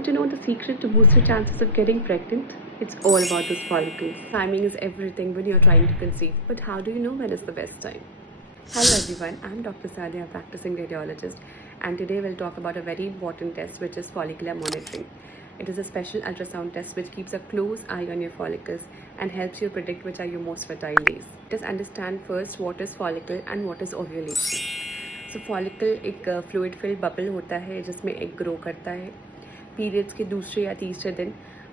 Want to know the secret to boost your chances of getting pregnant? It's all about those follicles. Timing is everything when you're trying to conceive, but how do you know when is the best time? Hello everyone, I'm Dr. Sadia, practicing radiologist, and today we'll talk about a very important test which is follicular monitoring. It is a special ultrasound test which keeps a close eye on your follicles and helps you predict which are your most fertile days. Let us understand first what is follicle and what is ovulation. So follicle एक fluid filled bubble होता है जिसमें egg grow करता है. Periods के दूसरे या तीसरे दिन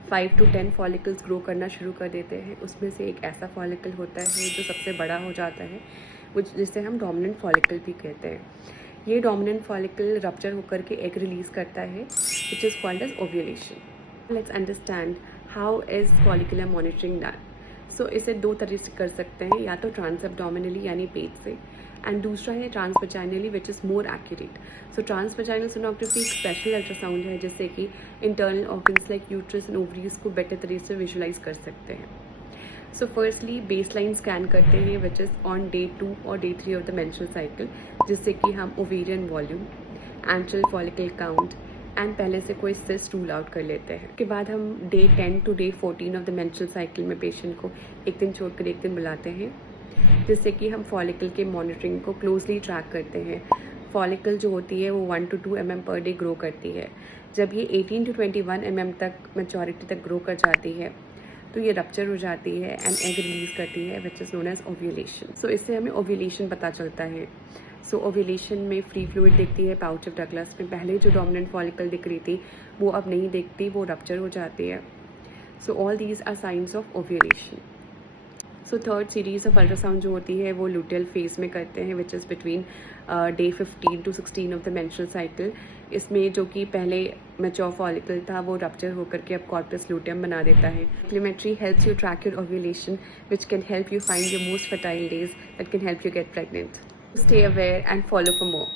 5 to 10 फॉलिकल्स ग्रो करना शुरू कर देते हैं. उसमें से एक ऐसा फॉलिकल होता है जो सबसे बड़ा हो जाता है, जिसे हम डोमिनेंट फॉलिकल भी कहते हैं. ये डोमिनेंट फॉलिकल रप्चर होकर के एग रिलीज़ करता है which is called as ovulation. Let's understand how is follicular monitoring done. So इसे दो तरह से कर सकते हैं, या तो ट्रांसएब्डोमिनली यानी पेट से, एंड दूसरा है transvaginally which is more accurate. So transvaginal sonography एक स्पेशल अल्ट्रासाउंड है जिससे कि internal organs like uterus and ovaries को बेटर तरीके से विजुलाइज कर सकते हैं. सो फर्स्टली बेसलाइन स्कैन करते हैं विच इज़ ऑन डे 2 और day 3 of the menstrual cycle, जिससे कि हम ovarian volume, enteral follicle count and पहले से कोई सिस्ट रूल आउट कर लेते हैं. उसके बाद हम day 10 to day 14 of the menstrual cycle में पेशेंट को एक दिन छोड़कर एक दिन बुलाते हैं, जिससे कि हम फॉलिकल के मॉनिटरिंग को क्लोजली ट्रैक करते हैं. फॉलिकल जो होती है वो 1 to 2 mm per day grow करती है. जब ये 18 to 21 mm तक मैच्योरिटी तक ग्रो कर जाती है तो ये रप्चर हो जाती है एंड एग रिलीज करती है which is known as ovulation. So इससे हमें ओव्यूलेशन पता चलता है. सो ओव्यूलेशन में फ्री फ्लूइड दिखती है पाउच ऑफ डगलस में. पहले जो डोमिनेंट फॉलिकल दिख रही थी वो अब नहीं दिखती, वो रप्चर हो जाती है. So all these are signs of ovulation. So third series of ultrasound जो होती है वो लूटियल फेज में करते हैं which is between day 15 to 16 of the menstrual cycle. इसमें जो कि पहले मैच्योर फॉलिकल था वो रप्चर होकर के अब कॉर्पस लूटियम बना देता है. Telemetry helps you track your ovulation, which can help you find your most fertile days that can help you get pregnant. Stay aware and follow for more.